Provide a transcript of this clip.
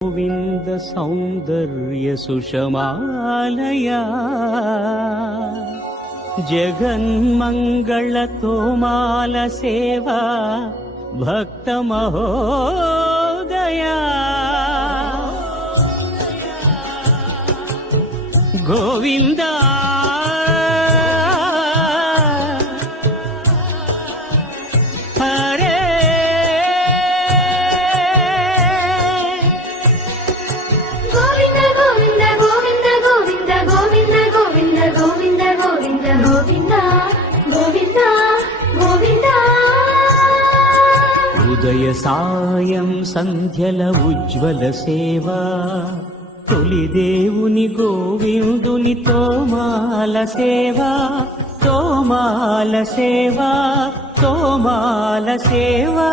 गोविन्द सौन्दर्य सुषमालया जगन्मङ्गल तोमाल सेवा भक्त महोदया गोविन्दा ఉదయ సాయం సంధ్యల ఉజ్వల సేవా తొలి దేవుని గోవిందుని తోమాల సేవా తోమాల సేవా తోమాల సేవా